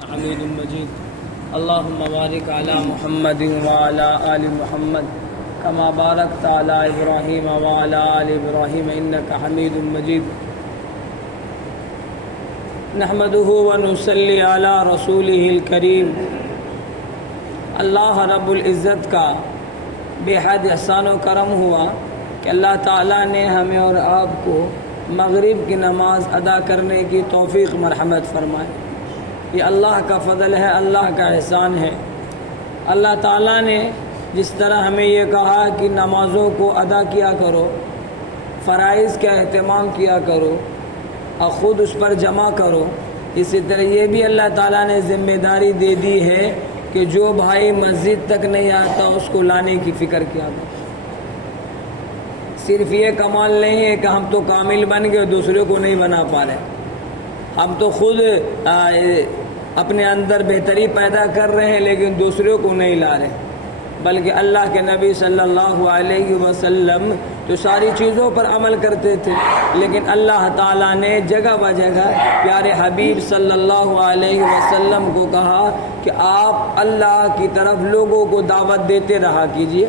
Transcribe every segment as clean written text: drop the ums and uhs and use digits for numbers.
حمید مجید اللهم بارک علی محمد وعلی آل محمد کما بارکت علی ابراہیم وعلی آل ابراہیم انک حمید مجید نحمده ونصلی علی رسولہ الکریم۔ اللہ رب العزت کا بے حد احسان و کرم ہوا کہ اللہ تعالیٰ نے ہمیں اور آپ کو مغرب کی نماز ادا کرنے کی توفیق مرحمت فرمائے۔ یہ اللہ کا فضل ہے، اللہ کا احسان ہے۔ اللہ تعالیٰ نے جس طرح ہمیں یہ کہا کہ نمازوں کو ادا کیا کرو، فرائض کا اہتمام کیا کرو اور خود اس پر جمع کرو، اسی طرح یہ بھی اللہ تعالیٰ نے ذمہ داری دے دی ہے کہ جو بھائی مسجد تک نہیں آتا اس کو لانے کی فکر کیا کرو۔ صرف یہ کمال نہیں ہے کہ ہم تو کامل بن گئے دوسرے کو نہیں بنا پا رہے، ہم تو خود اپنے اندر بہتری پیدا کر رہے ہیں لیکن دوسروں کو نہیں لا رہے، بلکہ اللہ کے نبی صلی اللہ علیہ وسلم تو ساری چیزوں پر عمل کرتے تھے، لیکن اللہ تعالیٰ نے جگہ بجگہ پیارے حبیب صلی اللہ علیہ وسلم کو کہا کہ آپ اللہ کی طرف لوگوں کو دعوت دیتے رہا کیجئے،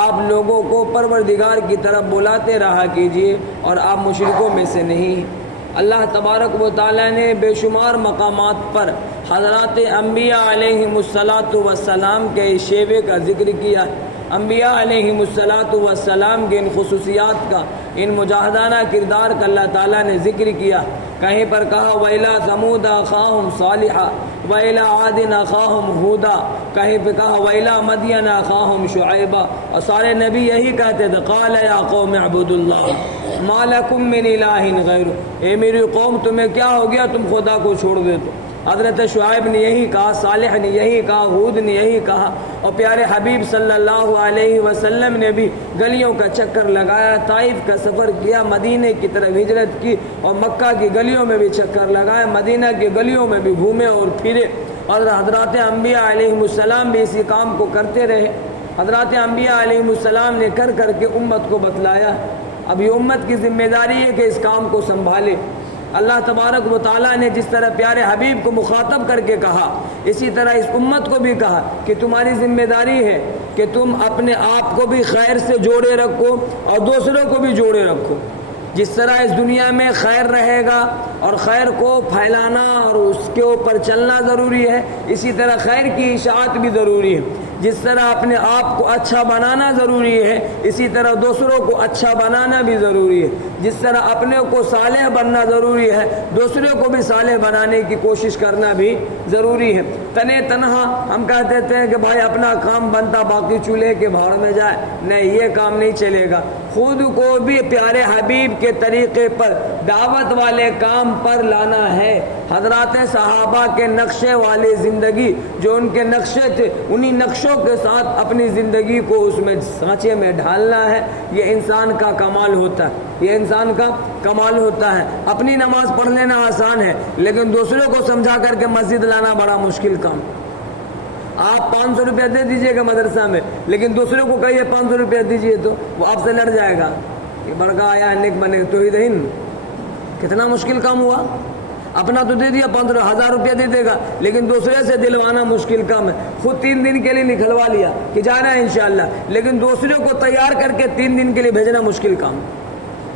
آپ لوگوں کو پروردگار کی طرف بلاتے رہا کیجئے اور آپ مشرکوں میں سے نہیں۔ اللہ تبارک و تعالیٰ نے بے شمار مقامات پر حضرات انبیاء علیہم السلام کے اس شیوے کا ذکر کیا۔ انبیاء علیہم السلام کے ان خصوصیات کا، ان مجاہدانہ کردار کا اللہ تعالیٰ نے ذکر کیا۔ کہیں پر کہا وَإِلَىٰ ثَمُودَ أَخَاهُمْ صَالِحًا وَإِلَىٰ عَادٍ أَخَاهُمْ هُودًا، کہیں پہ کہا وَإِلَىٰ مَدْيَنَ أَخَاهُمْ شُعَيْبًا، اور سارے نبی یہی کہتے تھے قَالَ يَا قَوْمِ اعْبُدُوا اللَّهَ مَا لَكُم مِّنْ إِلَٰهٍ غَيْرُهُ، اے میری قوم تمہیں کیا ہو گیا تم خدا کو چھوڑ دیتے۔ حضرت شعیب نے یہی کہا، صالح نے یہی کہا، ہود نے یہی کہا، اور پیارے حبیب صلی اللہ علیہ وسلم نے بھی گلیوں کا چکر لگایا، طائف کا سفر کیا، مدینے کی طرف ہجرت کی اور مکہ کی گلیوں میں بھی چکر لگایا، مدینہ کی گلیوں میں بھی گھومے اور پھرے، اور حضرات انبیاء علیہ السلام بھی اسی کام کو کرتے رہے۔ حضرات انبیاء علیہ السلام نے کر کر کے امت کو بتلایا۔ اب یہ امت کی ذمہ داری ہے کہ اس کام کو سنبھالے۔ اللہ تبارک و تعالیٰ نے جس طرح پیارے حبیب کو مخاطب کر کے کہا، اسی طرح اس امت کو بھی کہا کہ تمہاری ذمہ داری ہے کہ تم اپنے آپ کو بھی خیر سے جوڑے رکھو اور دوسروں کو بھی جوڑے رکھو۔ جس طرح اس دنیا میں خیر رہے گا اور خیر کو پھیلانا اور اس کے اوپر چلنا ضروری ہے، اسی طرح خیر کی اشاعت بھی ضروری ہے۔ جس طرح اپنے آپ کو اچھا بنانا ضروری ہے، اسی طرح دوسروں کو اچھا بنانا بھی ضروری ہے۔ جس طرح اپنے کو صالح بننا ضروری ہے، دوسروں کو بھی صالح بنانے کی کوشش کرنا بھی ضروری ہے۔ تنے تنہا ہم کہتے تھے کہ بھائی اپنا کام بنتا باقی چولہے کے بھاڑ میں جائے، نہیں، یہ کام نہیں چلے گا۔ خود کو بھی پیارے حبیب کے طریقے پر دعوت والے کام پر لانا ہے۔ حضرات صحابہ کے نقشے والی زندگی، جو ان کے نقشے تھے، انہی نقشوں کے ساتھ اپنی زندگی کو اس میں سانچے میں ڈھالنا ہے۔ یہ انسان کا کمال ہوتا ہے، یہ انسان کا کمال ہوتا ہے۔ اپنی نماز پڑھ لینا آسان ہے لیکن دوسروں کو سمجھا کر کے مسجد لانا بڑا مشکل کام۔ آپ 500 روپیہ دے دیجئے گا مدرسہ میں، لیکن دوسروں کو کہیے 500 روپیہ دیجئے تو وہ آپ سے لڑ جائے گا، یہ بڑکا آیا نیک بنے توحید ہند۔ کتنا مشکل کام ہوا۔ اپنا تو دے دیا 500، 1000 روپیہ دے دے گا لیکن دوسرے سے دلوانا مشکل کام ہے۔ خود 3 دن کے لیے نکلوا لیا کہ جانا ہے انشاءاللہ، لیکن دوسروں کو تیار کر کے 3 دن کے لیے بھیجنا مشکل کام۔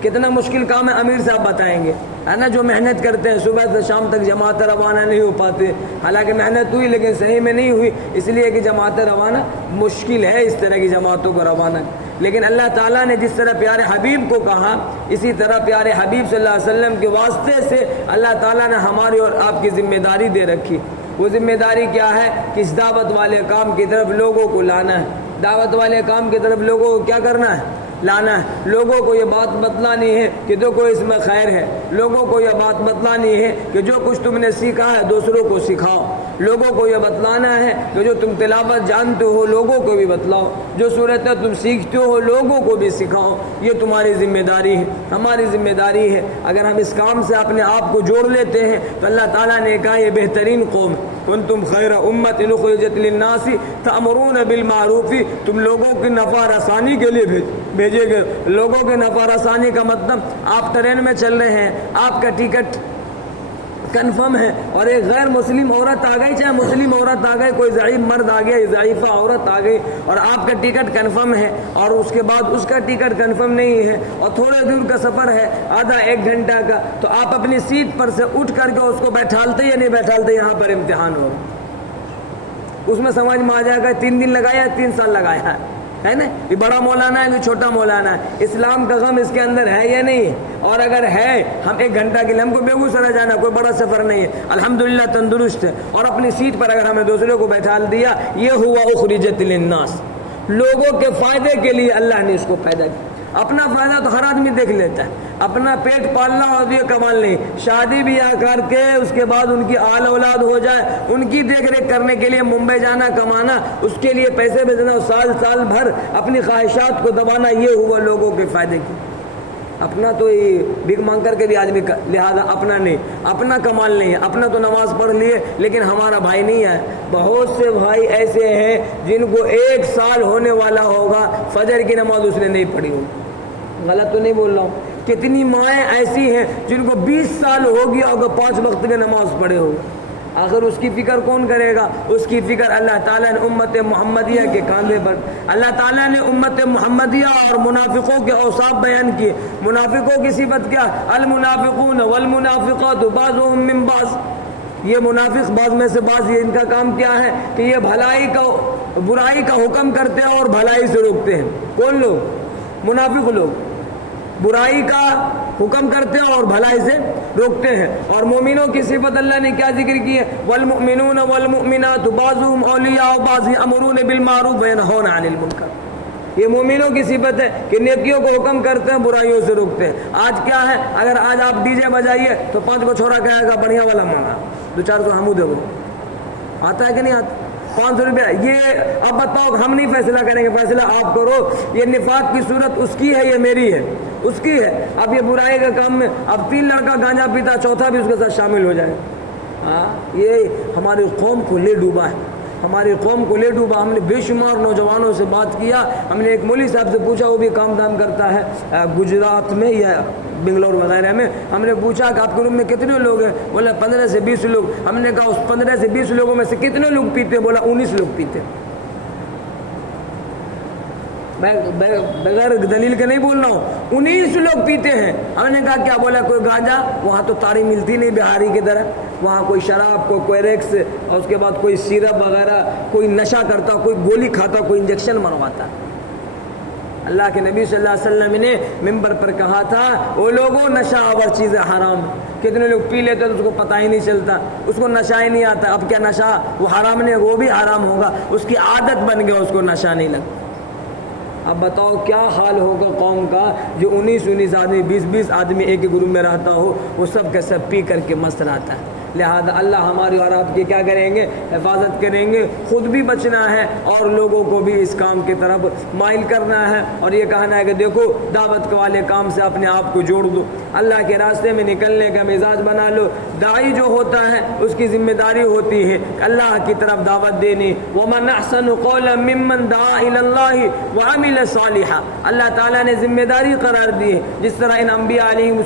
کتنا مشکل کام ہے امیر صاحب بتائیں گے، ہے نا، جو محنت کرتے ہیں صبح سے شام تک جماعت روانہ نہیں ہو پاتے، حالانکہ محنت ہوئی لیکن صحیح میں نہیں ہوئی، اس لیے کہ جماعت روانہ مشکل ہے اس طرح کی جماعتوں کو روانہ۔ لیکن اللہ تعالیٰ نے جس طرح پیارے حبیب کو کہا، اسی طرح پیارے حبیب صلی اللہ علیہ وسلم کے واسطے سے اللہ تعالیٰ نے ہماری اور آپ کی ذمہ داری دے رکھی۔ وہ ذمہ داری کیا ہے کہ اس دعوت والے کام کی طرف لوگوں کو لانا ہے۔ دعوت والے کام کی طرف لوگوں کو کیا کرنا ہے؟ لانا ہے۔ لوگوں کو یہ بات بتلانی ہے کہ دیکھو اس میں خیر ہے، لوگوں کو یہ بات بتلانی ہے کہ جو کچھ تم نے سیکھا ہے دوسروں کو سکھاؤ، لوگوں کو یہ بتلانا ہے کہ جو تم تلاوت جانتے ہو لوگوں کو بھی بتلاؤ، جو صورتیں تم سیکھتے ہو لوگوں کو بھی سکھاؤ۔ یہ تمہاری ذمہ داری ہے، ہماری ذمہ داری ہے۔ اگر ہم اس کام سے اپنے آپ کو جوڑ لیتے ہیں تو اللہ تعالیٰ نے کہا یہ بہترین قوم، کنتم خیر امت اخرجت للناس تأمرون بالمعروف، تم لوگوں کی نفع رسانی کے لیے بھیجے گئے۔ لوگوں کے نفع رسانی کا مطلب آپ ٹرین میں چل رہے ہیں، آپ کا ٹکٹ کنفرم ہے اور ایک غیر مسلم عورت آ گئی، چاہے مسلم عورت آ گئی، کوئی ضعیف مرد آ گیا، ضعیفہ عورت آ گئی، اور آپ کا ٹکٹ کنفرم ہے اور اس کے بعد اس کا ٹکٹ کنفرم نہیں ہے اور تھوڑے دور کا سفر ہے، آدھا ایک گھنٹہ کا، تو آپ اپنی سیٹ پر سے اٹھ کر کے اس کو بیٹھالتے یا نہیں بیٹھالتے؟ یہاں پر امتحان ہو، اس میں سمجھ میں آ جائے گا 3 دن لگایا 3 سال لگایا ہے نا، یہ بڑا مولانا ہے کہ چھوٹا مولانا ہے، اسلام کا غم اس کے اندر ہے یا نہیں؟ اور اگر ہے، ہم 1 گھنٹہ کے لیے، ہم کو بیگوسرا جانا کوئی بڑا سفر نہیں ہے، الحمدللہ تندرست ہے، اور اپنی سیٹ پر اگر ہمیں دوسروں کو بیٹھال دیا، یہ ہوا اخرجت للناس، لوگوں کے فائدے کے لیے اللہ نے اس کو پیدا کیا۔ اپنا فائدہ تو ہر آدمی دیکھ لیتا ہے، اپنا پیٹ پالنا اور یہ کمال نہیں، شادی بیاہ کر کے اس کے بعد ان کی آل اولاد ہو جائے، ان کی دیکھ ریکھ کرنے کے لیے ممبئی جانا کمانا، اس کے لیے پیسے بھیجنا، سال بھر اپنی خواہشات کو دبانا، یہ ہوا لوگوں کے فائدے کی۔ اپنا تو یہ بھیک مانگ کر کے بھی آدمی لہذا اپنا نہیں، اپنا کمال نہیں ہے، اپنا تو نماز پڑھ لیے لیکن ہمارا بھائی نہیں ہے۔ بہت سے بھائی ایسے ہیں جن کو 1 سال ہونے والا ہوگا، فجر کی نماز اس نے نہیں پڑھی ہوگی، غلط تو نہیں بول رہا ہوں؟ کتنی مائیں ایسی ہیں جن کو 20 سال ہو گیا ہوگا 5 وقت کی نماز پڑھے ہوگا، آخر اس کی فکر کون کرے گا؟ اس کی فکر اللہ تعالیٰ نے امت محمدیہ کے کاندھے پر، اللہ تعالیٰ نے امت محمدیہ اور منافقوں کے اوصاف بیان کیے۔ منافقوں کی صفت کیا؟ المنافقون والمنافقات بعضهم من بعض، یہ منافق بعض میں سے بعض، یہ ان کا کام کیا ہے کہ یہ برائی کا حکم کرتے ہیں اور بھلائی سے روکتے ہیں۔ کون لوگ؟ منافق لوگ برائی کا حکم کرتے ہیں اور بھلائی سے روکتے ہیں۔ اور مومنوں کی صفت اللہ نے کیا ذکر کی ہے؟ والمؤمنون والمؤمنات بعضهم اولیاء بعض یامرون بالمعروف وینہون عن المنکر، یہ مومنوں کی صفت ہے کہ نیکیوں کو حکم کرتے ہیں، برائیوں سے روکتے ہیں۔ آج کیا ہے؟ اگر آج آپ ڈی جے بجائیے تو 5 کو چھوڑا کہے گا بڑھیا والا مانگا، 2-400 ہموں دے، آتا ہے کہ نہیں آتا؟ 500 روپیہ، یہ اب بتاؤ، ہم نہیں فیصلہ کریں گے، فیصلہ آپ کرو۔ یہ نفاق کی صورت اس کی ہے، یہ میری ہے، اس کی ہے۔ اب یہ برائی کا کام میں اب 3 لڑکا گانجا پیتا، چوتھا بھی اس کے ساتھ شامل ہو جائے، یہ ہماری قوم کو لے ڈوبا ہے، ہماری قوم کو لے ڈوبا۔ ہم نے بے شمار نوجوانوں سے بات کیا، ہم نے ایک مولوی صاحب سے پوچھا، وہ بھی کام دام کرتا ہے گجرات میں یا بنگلور وغیرہ میں، ہم نے پوچھا کہ آپ کے روم میں کتنے لوگ ہیں؟ بولا 15 سے 20 لوگ۔ ہم نے کہا اس 15 سے 20 لوگوں میں سے کتنے لوگ پیتے ہیں؟ بولا 19 لوگ پیتے۔ بغیر دلیل کے نہیں بول رہا ہوں، 19 لوگ پیتے ہیں۔ ہم نے کہا کیا؟ بولا کوئی گانجا، وہاں تو تاری ملتی نہیں بہاری کی طرح، وہاں کوئی شراب، کوئی ریکس، اور اس کے بعد کوئی سیرپ وغیرہ، کوئی نشہ کرتا، کوئی گولی کھاتا، کوئی انجیکشن مرواتا۔ اللہ کے نبی صلی اللہ علیہ وسلم نے ممبر پر کہا تھا، وہ لوگوں نشہ آور چیزیں حرام، کتنے لوگ پی لیتے تو اس کو پتہ ہی نہیں چلتا، اس کو نشہ ہی نہیں آتا۔ اب کیا نشہ وہ حرام نہیں، وہ بھی حرام ہوگا، اس کی عادت بن گیا، اس کو نشہ نہیں لگتا۔ اب بتاؤ کیا حال ہوگا قوم کا جو 19 آدمی، 20 آدمی ایک ہی گروپ میں رہتا ہو، وہ سب کے سب پی کر کے مست رہتا ہے۔ لہذا اللہ ہماری اور آپ کی کیا کریں گے؟ حفاظت کریں گے، خود بھی بچنا ہے اور لوگوں کو بھی اس کام کی طرف مائل کرنا ہے، اور یہ کہنا ہے کہ دیکھو دعوت والے کام سے اپنے آپ کو جوڑ دو، اللہ کے راستے میں نکلنے کا مزاج بنا لو۔ داعی جو ہوتا ہے اس کی ذمہ داری ہوتی ہے اللہ کی طرف دعوت دینی۔ وَمَنْ أَحْسَنُ قَوْلًا مِّمَّنْ دَعَا إِلَى اللَّهِ وَعَمِلَ صَالِحًا، اللہ تعالیٰ نے ذمہ داری قرار دی ہے، جس طرح ان انبیاء علیہم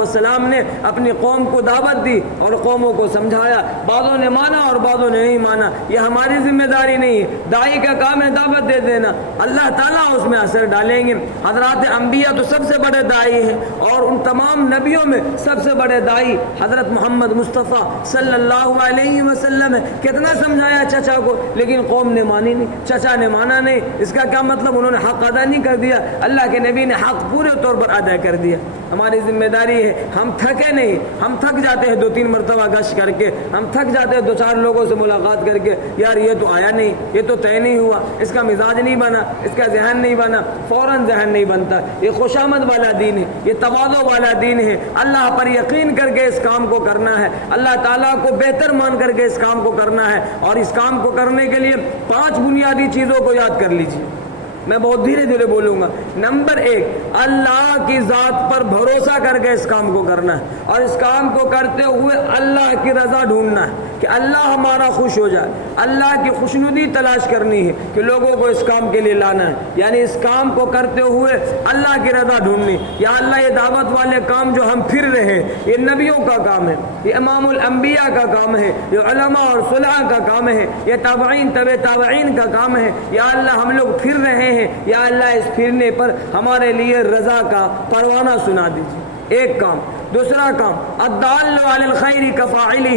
السلام نے اپنی قوم کو دعوت دی اور قوموں کو سمجھایا، بعضوں نے مانا اور بعضوں نے نہیں مانا، یہ ہماری ذمہ داری نہیں ہے۔ داعی کا کام ہے دعوت دے دینا، اللہ تعالیٰ اس میں اثر ڈالیں گے۔ حضرات انبیاء تو سب سے بڑے داعی ہیں، اور ان تمام نبیوں میں سب سے بڑے داعی حضرت محمد مصطفیٰ صلی اللہ علیہ وسلم ہے۔ کتنا سمجھایا چچا کو، لیکن قوم نے مانی نہیں، چچا نے مانا نہیں۔ اس کا کیا مطلب؟ انہوں نے حق ادا نہیں کر دیا، اللہ کے نبی نے حق پورے طور پر ادا کر دیا۔ ہماری ذمہ داری ہے، ہم تھکے نہیں، ہم تھک جاتے ہیں 2-3 مرتبہ گشت کر کے، ہم تھک جاتے ہیں 2-4 لوگوں سے ملاقات کر کے، یار یہ تو آیا نہیں، یہ تو طے نہیں ہوا، اس کا مزاج نہیں بنا، اس کا ذہن نہیں بنا، فوراً ذہن نہیں بنتا۔ یہ خوشامد والا دین ہے، یہ تواضع والا دین ہے، اللہ پر یقین کر کے اس کام کو کرنا ہے، اللہ تعالیٰ کو بہتر مان کر کے اس کام کو کرنا ہے، اور اس کام کو کرنے کے لیے 5 بنیادی چیزوں کو یاد کر لیجیے، میں بہت دھیرے دھیرے بولوں گا۔ نمبر 1، اللہ کی ذات پر بھروسہ کر کے اس کام کو کرنا ہے، اور اس کام کو کرتے ہوئے اللہ کی رضا ڈھونڈنا ہے کہ اللہ ہمارا خوش ہو جائے، اللہ کی خوشنودی تلاش کرنی ہے کہ لوگوں کو اس کام کے لیے لانا ہے، یعنی اس کام کو کرتے ہوئے اللہ کی رضا ڈھونڈنی۔ یا اللہ یہ دعوت والے کام جو ہم پھر رہے ہیں یہ نبیوں کا کام ہے، یہ امام الانبیاء کا کام ہے، یہ علماء اور صلحاء کا کام ہے، یہ تابعین تبع تابعین کا کام ہے۔ یا اللہ ہم لوگ پھر رہے ہیں، یا اللہ اس پھرنے پر ہمارے لیے رضا کا پروانہ سنا دیجیے۔ ایک کام۔ دوسرا کام، الدال علی الخیر کفاعلہ،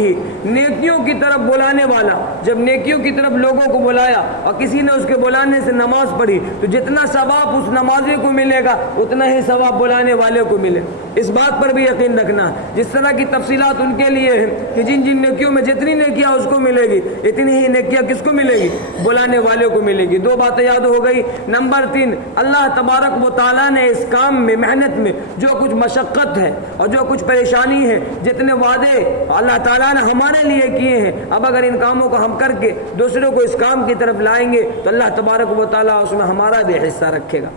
نیکیوں کی طرف بلانے والا۔ جب نیکیوں کی طرف لوگوں کو بلایا اور کسی نے اس کے بلانے سے نماز پڑھی تو جتنا ثواب اس نمازی کو ملے گا اتنا ہی ثواب بلانے والے کو ملے۔ اس بات پر بھی یقین رکھنا ہے، جس طرح کی تفصیلات ان کے لیے ہیں کہ جن جن نیکیوں میں جتنی نیکیاں اس کو ملے گی اتنی ہی نیکیاں کس کو ملے گی؟ بلانے والے کو ملے گی۔ دو باتیں یاد ہو گئی۔ نمبر 3، اللہ تبارک و تعالیٰ نے اس کام میں، محنت میں جو کچھ مشقت ہے اور جو کچھ پریشانی ہے، جتنے وعدے اللہ تعالیٰ نے ہمارے لیے کیے ہیں، اب اگر ان کاموں کو ہم کر کے دوسروں کو اس کام کی طرف لائیں گے تو اللہ تبارک و تعالیٰ اس میں ہمارا بھی حصہ رکھے گا۔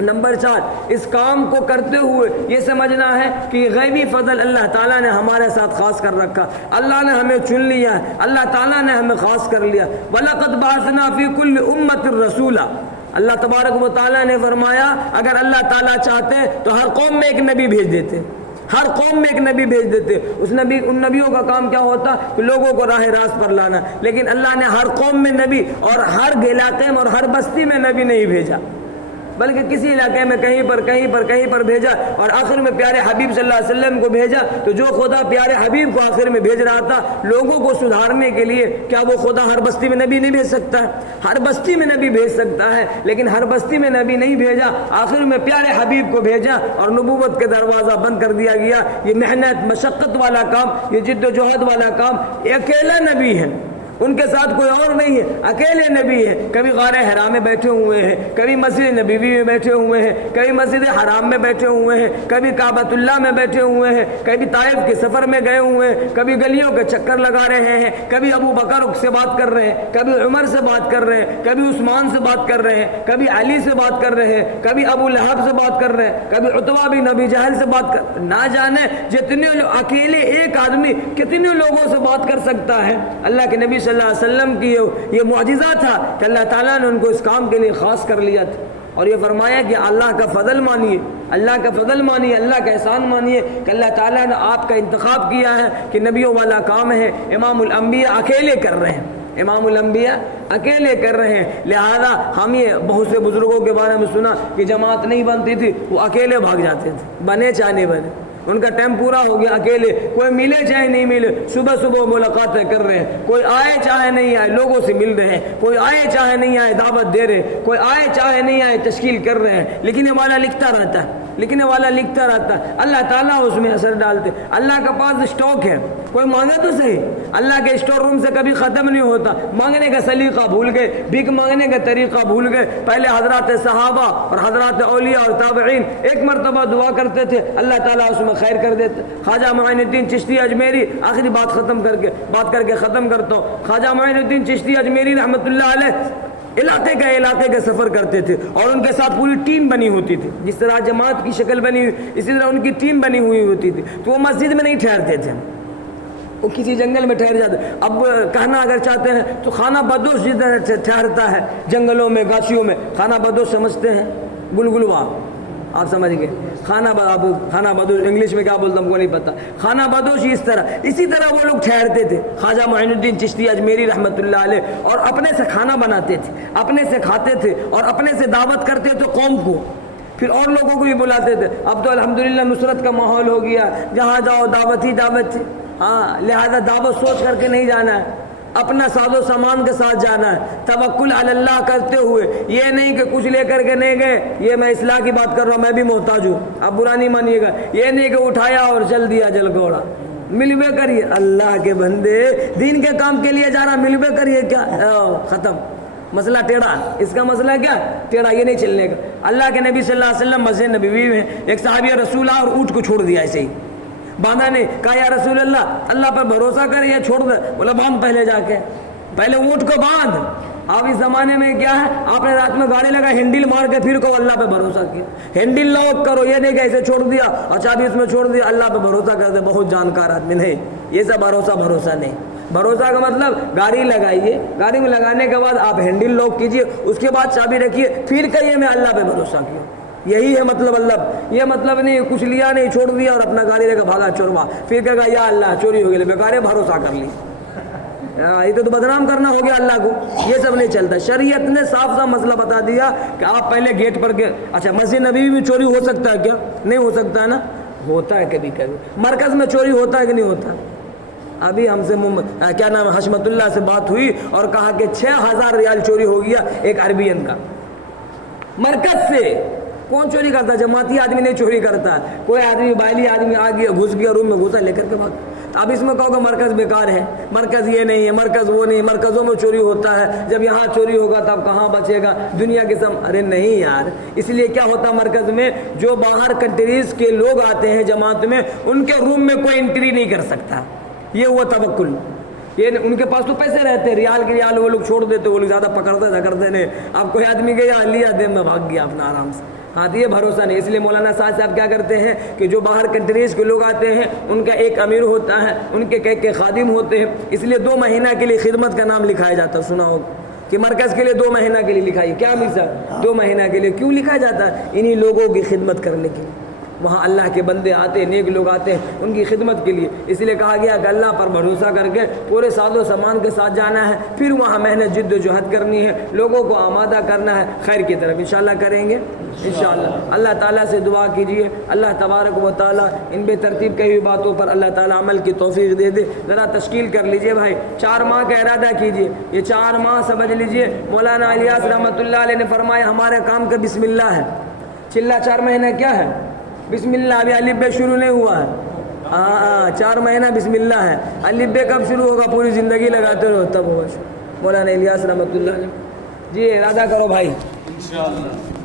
نمبر 4، اس کام کو کرتے ہوئے یہ سمجھنا ہے کہ یہ غیبی فضل اللہ تعالیٰ نے ہمارے ساتھ خاص کر رکھا، اللہ نے ہمیں چن لیا ہے، اللہ تعالیٰ نے ہمیں خاص کر لیا۔ وَلَقَدْ بَعَثْنَا فِي كُلِّ أُمَّةٍ رَسُولًا، اللہ تبارک و تعالیٰ نے فرمایا اگر اللہ تعالیٰ چاہتے تو ہر قوم میں ایک نبی بھیج دیتے، ہر قوم میں ایک نبی بھیج دیتے۔ ان نبیوں کا کام کیا ہوتا کہ لوگوں کو راہ راست پر لانا، لیکن اللہ نے ہر قوم میں نبی اور ہر علاقے میں اور ہر بستی میں نبی نہیں بھیجا، بلکہ کسی علاقے میں کہیں پر بھیجا، اور آخر میں پیارے حبیب صلی اللہ علیہ وسلم کو بھیجا۔ تو جو خدا پیارے حبیب کو آخر میں بھیج رہا تھا لوگوں کو سدھارنے کے لیے، کیا وہ خدا ہر بستی میں نبی نہیں بھیج سکتا ہے؟ ہر بستی میں نبی بھیج سکتا ہے، لیکن ہر بستی میں نبی نہیں بھیجا، آخر میں پیارے حبیب کو بھیجا اور نبوت کے دروازہ بند کر دیا گیا۔ یہ محنت مشقت والا کام، یہ جد و جہد والا کام، یہ اکیلا نبی ہے، ان کے ساتھ کوئی اور نہیں ہے، اکیلے نبی ہے۔ کبھی غار حرا میں بیٹھے ہوئے ہیں، کبھی مسجد نبوی میں بیٹھے ہوئے ہیں، کبھی مسجد حرام میں بیٹھے ہوئے ہیں، کبھی کعبۃ اللہ میں بیٹھے ہوئے ہیں، کبھی طائف کے سفر میں گئے ہوئے ہیں، کبھی گلیوں کے چکر لگا رہے ہیں، کبھی ابو بکر سے بات کر رہے ہیں، کبھی عمر سے بات کر رہے ہیں، کبھی عثمان سے بات کر رہے ہیں، کبھی علی سے بات کر رہے ہیں، کبھی ابو لہب سے بات کر رہے ہیں، کبھی عتبہ بن ابی جہل سے بات کر، نہ جانے جتنے اکیلے ایک آدمی کتنے لوگوں سے بات کر سکتا ہے۔ اللہ کے نبی صلی اللہ علیہ وسلم کی یہ معجزہ تھا کہ اللہ تعالیٰ نے ان کو اس کام کے لیے خاص کر لیا تھا، اور یہ فرمایا کہ اللہ کا فضل مانیے، اللہ کا فضل مانیے، اللہ کا احسان مانیے کہ اللہ تعالیٰ نے آپ کا انتخاب کیا ہے کہ نبیوں والا کام ہے، امام الانبیاء اکیلے کر رہے ہیں، امام الانبیاء اکیلے کر رہے ہیں۔ لہذا ہم یہ بہت سے بزرگوں کے بارے میں سنا کہ جماعت نہیں بنتی تھی، وہ اکیلے بھاگ جاتے تھے، بنے چاہے نہیں بنے، ان کا ٹائم پورا ہو گیا، اکیلے، کوئی ملے چاہے نہیں ملے، صبح صبح ملاقاتیں کر رہے ہیں، کوئی آئے چاہے نہیں آئے لوگوں سے مل رہے ہیں، کوئی آئے چاہے نہیں آئے دعوت دے رہے ہیں، کوئی آئے چاہے نہیں آئے تشکیل کر رہے ہیں، لکھنے والا لکھتا رہتا ہے، لکھنے والا لکھتا رہتا ہے، اللہ تعالیٰ اس میں اثر ڈالتے۔ اللہ کے پاس اسٹاک ہے، کوئی مانگے تو صحیح، اللہ کے اسٹور روم سے کبھی ختم نہیں ہوتا۔ مانگنے کا سلیقہ بھول گئے، بھیک مانگنے کا طریقہ بھول گئے۔ پہلے حضرات صحابہ اور حضرات اولیاء اور تابعین ایک مرتبہ دعا کرتے تھے، اللہ تعالیٰ اس میں خیر کر دیتے۔ خواجہ معین الدین چشتی اجمیری، آخری بات کر کے ختم کرتا ہوں، خواجہ معین الدین چشتی اجمیری رحمۃ اللہ علیہ علاقے کا سفر کرتے تھے، اور ان کے ساتھ پوری ٹیم بنی ہوتی تھی، جس طرح جماعت کی شکل بنی ہوئی اسی طرح ان کی ٹیم بنی ہوئی ہوتی تھی۔ تو وہ مسجد میں نہیں ٹھہرتے تھے، وہ کسی جنگل میں ٹھہر جاتے۔ اب کہنا اگر چاہتے ہیں تو خانہ بدوش جدھر ٹھہرتا ہے جنگلوں میں گاچھیوں میں، خانہ بدوش سمجھتے ہیں، گلگلوا، آپ سمجھ گئے، خانہ بدوش انگلش میں کیا بولتا ہم کو نہیں پتا، خانہ بدوش اسی طرح وہ لوگ ٹھہرتے تھے۔ خواجہ معین الدین چشتی اجمیری رحمۃ اللہ علیہ، اور اپنے سے کھانا بناتے تھے، اپنے سے کھاتے تھے، اور اپنے سے دعوت کرتے تھے قوم کو، پھر اور لوگوں کو بھی بلاتے تھے۔ اب تو الحمدللہ نصرت کا ماحول ہو گیا، جہاں جاؤ دعوت ہی دعوت، ہاں، لہذا دعوت سوچ کر کے نہیں جانا ہے، اپنا ساز و سامان کے ساتھ جانا ہے، توکل علی اللہ کرتے ہوئے، یہ نہیں کہ کچھ لے کر کے نہیں گئے، یہ میں اصلاح کی بات کر رہا ہوں، میں بھی محتاج ہوں، آپ برا نہیں مانیے گا، یہ نہیں کہ اٹھایا اور چل دیا جل گوڑا، ملوے کریے، اللہ کے بندے دین کے کام کے لیے جا رہا، ملوے کریے کیا، ختم مسئلہ ٹیڑھا، اس کا مسئلہ کیا ٹیڑھا، یہ نہیں چلنے کا۔ اللہ کے نبی صلی اللہ علیہ وسلم مسجد نبوی میں ایک صحابی رسول اور اونٹ کو چھوڑ دیا ایسے ہی، باندھا نہیں، کہا یا رسول اللہ پر بھروسہ کر یا چھوڑ دے، بولا باندھ پہلے جا کے، پہلے اونٹ کو باندھ۔ اب اس زمانے میں کیا ہے، آپ نے رات میں گاڑی لگا ہینڈل مار کے پھر کو اللہ پہ بھروسہ کیا، ہینڈل لاک کرو، یہ نہیں کہ ایسے چھوڑ دیا اور چابی اس میں چھوڑ دیا، اللہ پہ بھروسہ کر دے، بہت جانکار آدمی نہیں، یہ سب بھروسہ نہیں۔ بھروسہ کا مطلب گاڑی لگائیے, گاڑی میں لگانے کے بعد آپ ہینڈل لاک کیجئے, اس کے بعد چابی رکھیے, پھر کہیے میں اللہ پہ بھروسہ کیا. یہی ہے مطلب اللہ. یہ مطلب نہیں کچھ لیا نہیں چھوڑ دیا اور اپنا گاڑی لے کے بھاگا چوروا, پھر کہے گا یا اللہ چوری ہو گئی, بیکار ہے, بھروسہ کر لی. یہ تو بدنام کرنا ہو گیا اللہ کو. یہ سب نہیں چلتا. شریعت نے صاف صاف مسئلہ بتا دیا کہ آپ پہلے گیٹ پر گئے. اچھا مسجد نبوی میں چوری ہو سکتا ہے کیا؟ نہیں ہو سکتا ہے نا, ہوتا ہے کبھی کبھی. مرکز میں چوری ہوتا ہے کہ نہیں ہوتا؟ ابھی ہم سے کیا نام حشمت اللہ سے بات ہوئی اور کہا کہ 6000 ریال چوری ہو گیا ایک عربین کا مرکز سے. کون چوری کرتا ہے؟ جماعتی آدمی نہیں چوری کرتا. کوئی آدمی بائلی آدمی آ گیا, گھس گیا روم میں, گھسا لے کر کے بھاگ. اب اس میں کہو کہ مرکز بیکار ہے, مرکز یہ نہیں ہے, مرکز وہ نہیں, مرکزوں میں چوری ہوتا ہے, جب یہاں چوری ہوگا تب کہاں بچے گا دنیا کے سم. ارے نہیں یار, اس لیے کیا ہوتا مرکز میں, جو باہر کنٹریز کے لوگ آتے ہیں جماعت میں, ان کے روم میں کوئی انٹری نہیں کر سکتا. یہ ہوا توکل. یہ ان کے پاس تو پیسے رہتے ہیں, ریال کے ریال وہ لوگ چھوڑ دیتے, وہ لوگ زیادہ پکڑتے دھکڑتے نہیں. اب کوئی آدمی گیا لیا دن میں بھاگ گیا اپنا آرام سے. ہاں یہ بھروسہ نہیں. اس لیے مولانا صاحب کیا کرتے ہیں کہ جو باہر کنٹریز کے لوگ آتے ہیں ان کا ایک امیر ہوتا ہے, ان کے کئی خادم ہوتے ہیں, اس لیے 2 مہینہ کے لیے خدمت کا نام لکھایا جاتا ہے. سنا ہو کہ مرکز کے لیے 2 مہینہ کے لیے لکھائیے. کیا مثال 2 مہینہ کے لیے کیوں لکھایا جاتا ہے؟ انہی لوگوں کی خدمت کرنے کے لیے. وہاں اللہ کے بندے آتے ہیں, نیک لوگ آتے ہیں, ان کی خدمت کے لیے. اس لیے کہا گیا کہ اللہ پر بھروسہ کر کے پورے ساز و سامان کے ساتھ جانا ہے, پھر وہاں محنت جد و جہد کرنی ہے, لوگوں کو آمادہ کرنا ہے خیر کی طرف. انشاءاللہ کریں گے انشاءاللہ. اللہ تعالیٰ سے دعا کیجیے اللہ تبارک و تعالیٰ ان بے ترتیب کئی ہوئی باتوں پر اللہ تعالیٰ عمل کی توفیق دے دے. ذرا تشکیل کر لیجئے بھائی, 4 ماہ کا ارادہ کیجئے. یہ 4 ماہ سمجھ لیجئے مولانا الیاس رحمۃ اللہ علیہ نے فرمایا ہمارے کام کا بسم اللہ ہے. چلا 4 مہینے کیا ہے؟ بسم اللہ. ابھی الف بے شروع نہیں ہوا ہے. ہاں 4 مہینہ بسم اللہ ہے. الف بے کب شروع ہوگا؟ پوری زندگی لگاتے رہو تب ہوگا. مولانا الیاس رحمۃ اللہ علیہ. جی ارادہ کرو بھائی انشاءاللہ.